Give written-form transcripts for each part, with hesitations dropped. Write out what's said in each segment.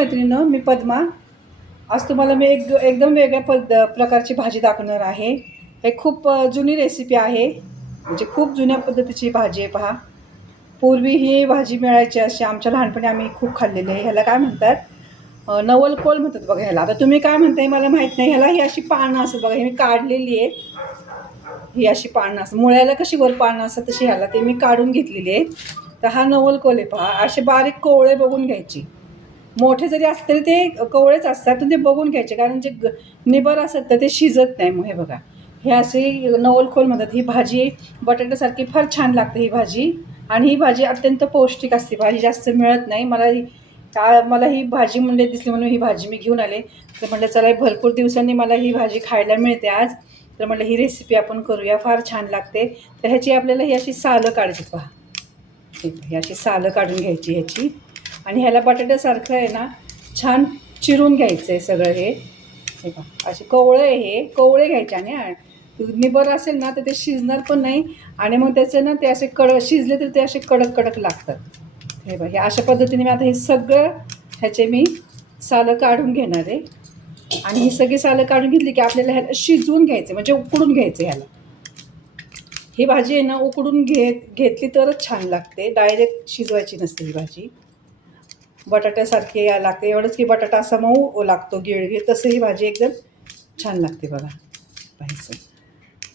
मैत्रिणींनो, मी पद्मा. आज तुम्हाला मी एकदम वेगळ्या प्रकारची भाजी दाखवणार आहे. हे खूप जुनी रेसिपी आहे, म्हणजे खूप जुन्या पद्धतीची भाजी आहे. पहा, पूर्वी ही भाजी मिळायची अशी आमच्या लहानपणी आम्ही खूप खाल्लेली आहे. ह्याला काय म्हणतात? नवलकोल म्हणतात बघा ह्याला. आता तुम्ही काय म्हणताय मला माहीत नाही. ह्याला ही अशी पानं असतात बघा, ही मी काढलेली आहे. ही अशी पानं असतात, मुळ्याला कशी वर पानं असतात तशी ह्याला ते मी काढून घेतलेली आहे. तर हा नवलकोल आहे. पहा, असे बारीक कोवळे बघून घ्यायची. मोठे जरी असले तरी ते कवळेच असतात, तर ते बघून घ्यायचे, कारण जे निबर असतात तर ते शिजत नाही. मग हे बघा, हे असे नवलकोल म्हणतात. ही भाजी बटाट्यासारखी फार छान लागते ही भाजी, आणि ही भाजी अत्यंत पौष्टिक असते. भाजी जास्त मिळत नाही. मला ही भाजी म्हणजे दिसली म्हणून ही भाजी मी घेऊन आले. तर म्हटलं चला, भरपूर दिवसांनी मला ही भाजी खायला मिळते आज, तर म्हटलं ही रेसिपी आपण करूया, फार छान लागते. तर ह्याची आपल्याला ही अशी सालं काढायची. पहा, ही अशी सालं काढून घ्यायची ह्याची, आणि ह्याला बटाट्यासारखं आहे ना छान चिरून घ्यायचं आहे सगळं. हे पहा, असे कोवळे, हे कोवळे घ्यायचे. आणि निबर असेल ना तर ते शिजणार पण नाही, आणि मग त्याचे ना ते असे शिजले तर ते असे कडक कडक लागतात. हे बघा, हे अशा पद्धतीने मी आता हे सगळं ह्याचे मी सालं काढून घेणार आहे. आणि ही सगळी सालं काढून घेतली की आपल्याला ह्याला शिजवून घ्यायचं, म्हणजे उकडून घ्यायचं ह्याला. ही भाजी आहे ना उकडून घेतली तरच छान लागते, डायरेक्ट शिजवायची नसते ही भाजी. बटाट्यासारखी लागते, एवढंच की बटाटा असा मऊ लागतो, गिळगिळ, तसं ही भाजी एकदम छान लागते बघा. पाहिजे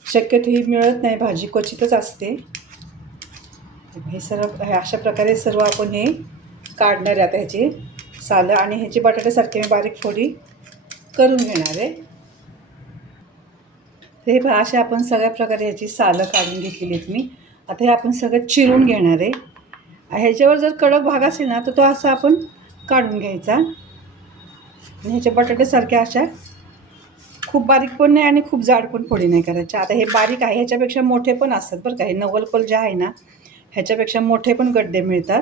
शक्यतो ही मिळत नाही भाजी, क्वचितच असते. हे सर्व अशा प्रकारे सर्व आपण हे काढणार आहे आता ह्याची सालं, आणि ह्याची बटाट्यासारखी मी बारीक फोडी करून घेणार आहे. हे अशा आपण सगळ्या प्रकारे ह्याची सालं काढून घेतलेली आहेत मी. आता हे आपण सगळं चिरून घेणार आहे. ह्याच्यावर जर कडक भाग असेल ना तर तो असा आपण काढून घ्यायचा. आणि ह्याच्या बटाट्यासारख्या अशा खूप बारीक पण नाही आणि खूप जाड पण फोडी नाही करायच्या. आता हे बारीक आहे, ह्याच्यापेक्षा मोठे पण असतात बरं का. हे नवलकोल जे आहे ना ह्याच्यापेक्षा मोठे पण गड्डे मिळतात.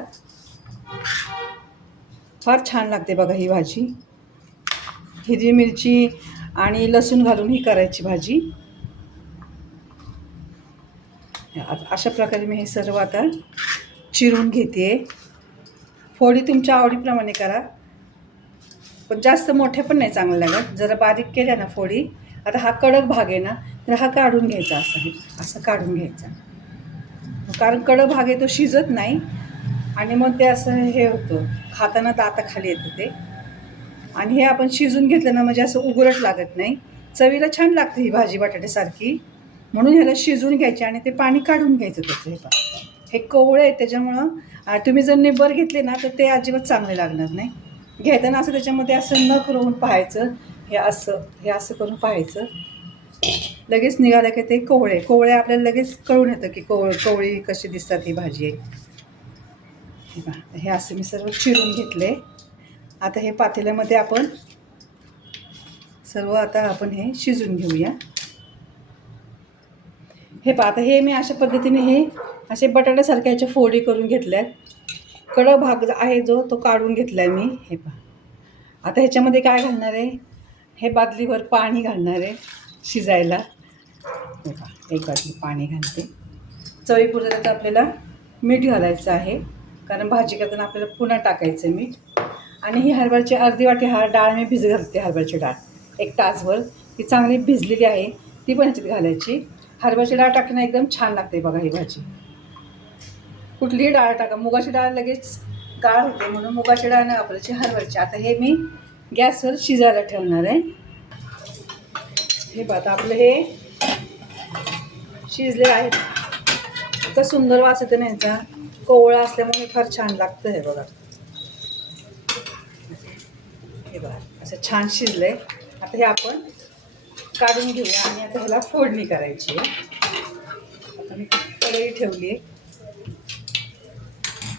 फार छान लागते बघा ही भाजी. हिरवी मिरची आणि लसूण घालून ही करायची भाजी. अशा प्रकारे मी हे सर्व आता चिरून घेते. फोडी तुमच्या आवडीप्रमाणे करा, पण जास्त मोठे पण नाही चांगले लागत, जरा बारीक केल्या ना फोडी. आता हा कडक भाग आहे ना तर हा काढून घ्यायचा, असं काढून घ्यायचा, कारण कडक भाग आहे तो शिजत नाही, आणि मग ते असं हे होतं, खाताना दाताखाली येतं ते. आणि हे आपण शिजून घेतलं ना म्हणजे असं उघडट लागत नाही, चवीला छान लागते ही भाजी बटाट्यासारखी. म्हणून ह्याला शिजवून घ्यायचे आणि ते पाणी काढून घ्यायचं त्याचं. हे पहा, हे कोवळे आहेत त्याच्यामुळं तुम्ही जर निब्बर घेतले ना तर ते अजिबात चांगले लागणार नाही. घेताना असं त्याच्यामध्ये असं नख रोवून पाहायचं, हे असं करून पाहायचं. लगेच निघालं की ते कोवळे आपल्याला लगेच कळून येतं की कोवळी कशी दिसतात ही भाजी आहे. हे असं मी सर्व चिरून घेतले. आता हे पातेल्यामध्ये आपण सर्व हे शिजून घेऊया. हे पहा, आता हे मी अशा पद्धतीने हे असे बटाट्यासारख्या ह्याच्या फोडी करून घेतल्यात. कडक भाग आहे जो तो काढून घेतला आहे मी. हे पहा, आता ह्याच्यामध्ये काय घालणार आहे, हे बादलीभर पाणी घालणार आहे शिजायला. हे पहा, एक बादली पाणी घालते. चवीपुरतं त्यात आपल्याला मीठ घालायचं आहे, कारण भाजी करताना आपल्याला पुन्हा टाकायचं आहे मीठ. आणि ही हरभऱ्याची अर्धी वाटी डाळ मी भिजत घालते. हरभऱ्याची डाळ 1 तासभर ती चांगली भिजलेली आहे, ती पण ह्याच्यात घालायची. हरभऱ्याची डाळ टाकणं एकदम छान लागते बघा ही भाजी. कुठलीही डाळ टाका, मुगाची डाळ लगेच गाळ होते म्हणून मुगाची डाळ नाही वापरायची, हरभऱ्याची. आता हे मी गॅसवर शिजायला ठेवणार आहे. हे बघा, आपलं हे शिजले आहे. इतकं सुंदर वास येतो ना ह्याचा, कोवळा असल्यामुळे फार छान लागतं. हे बघा, हे बघा असं छान शिजलंय. आता हे आपण काढून घेऊया आणि आता ह्याला फोडणी करायची आहे. आता मी कढई ठेवली आहे,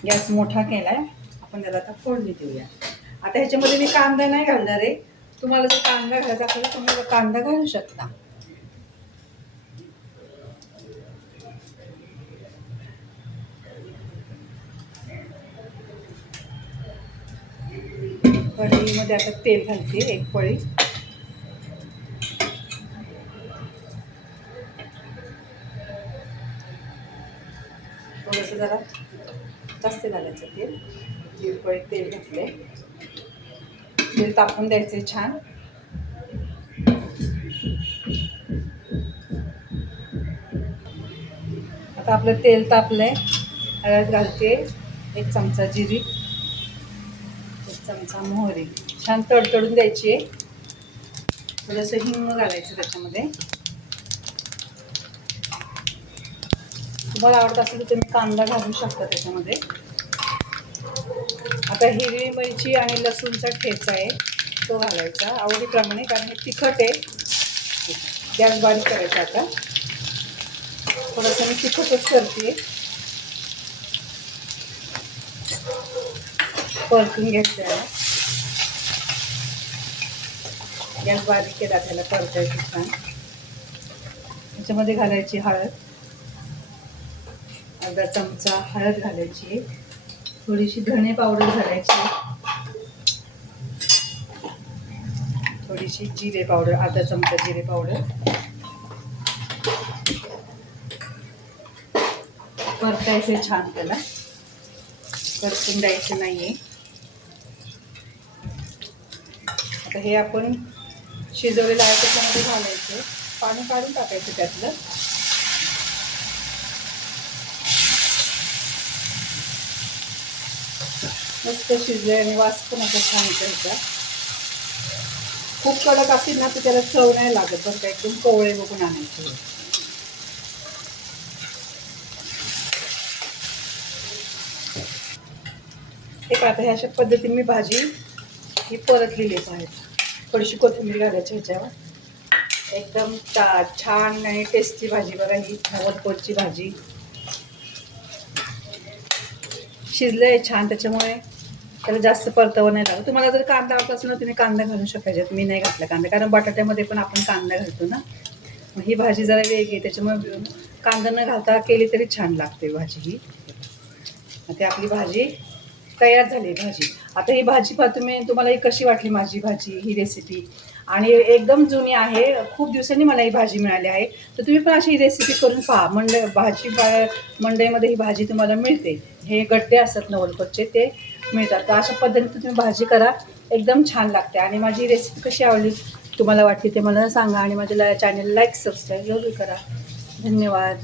गॅस मोठा केला आहे. आपण त्याला आता फोडणी देऊया. आता ह्याच्यामध्ये मी कांदा नाही घालणार आहे. तुम्हाला जर कांदा घालायचा असेल तर तुम्ही कांदा घालू शकता. कढईमध्ये आता तेल घालते, 1 पळी. थोडंसं जरा जास्त घालायचं तेल. 1 पळी तेल घातले. तेल तापून द्यायचे छान. आता आपलं तेल तापलंय. हळद घालते, 1 चमचा जिरी, 1 चमचा मोहरी. छान तडतडून द्यायची आहे. थोडंसं हिंग घालायचं त्याच्यामध्ये. तुम्हाला आवडत असेल तर तुम्ही कांदा घालू शकता त्याच्यामध्ये. आता हिरवी मिरची आणि लसूणचा ठेचा आहे तो घालायचा आवडीप्रमाणे, कारण हे तिखट आहे. गॅस बारीक करायचा. आता थोडंसं मी तिखटच करते. परतून घ्यायचं आहे. गॅस बारीक केला त्याला परतायचं छान. त्याच्यामध्ये घालायची हळद, अर्धा चमचा हळद घालायची. थोडीशी धणे पावडर घालायची. थोडीशी जिरे पावडर, अर्धा चमचा जिरे पावडर. परतायचे छान, त्याला परतून द्यायचं नाहीये. आता हे आपण शिजवलेलं आहे त्याच्यामध्ये घालायचं. पाणी काढून टाकायचं त्यातलं. मस्त शिजले आणि वास पण असा छान येतो. खूप कडक असेल ना तर त्याला चव नाही लागत बरं का. एकदम कोवळे बघून आणायचे. हे आता ह्या अशा पद्धतीने मी भाजी ही परतलेली आहे. थोडीशी कोथिंबीर घालायची ह्याच्यावर. एकदम छान आणि टेस्टी भाजी बघा ही नवलकोरची भाजी. शिजलं आहे छान, त्याच्यामुळे त्याला जास्त परतावं नाही लागत. तुम्हाला जर कांदा आवडत असेल ना तुम्ही कांदा घालू शकायच्यात. मी नाही घातला कांदा, कारण बटाट्यामध्ये पण आपण कांदा घालतो ना. मग ही भाजी जरा वेगळी आहे त्याच्यामुळे कांदा न घालता केली तरी छान लागते भाजी ही. आता आपली भाजी तयार झाली भाजी. आता ही भाजी तुम्हाला ही कशी वाटली माझी भाजी, ही रेसिपी. आणि एकदम जुनी आहे, खूप दिवसांनी मला ही भाजी मिळाली आहे. तर तुम्ही पण अशी ही रेसिपी करून पहा. मंडईमध्ये ही भाजी तुम्हाला मिळते. हे गड्डे असतात नवलकोरचे ते मिळतात. तर अशा पद्धतीने तुम्ही भाजी करा, एकदम छान लागते. आणि माझी रेसिपी कशी आवडली तुम्हाला वाटते ते मला सांगा. आणि माझ्या चॅनल लाईक सबस्क्राईब जरूर करा. धन्यवाद.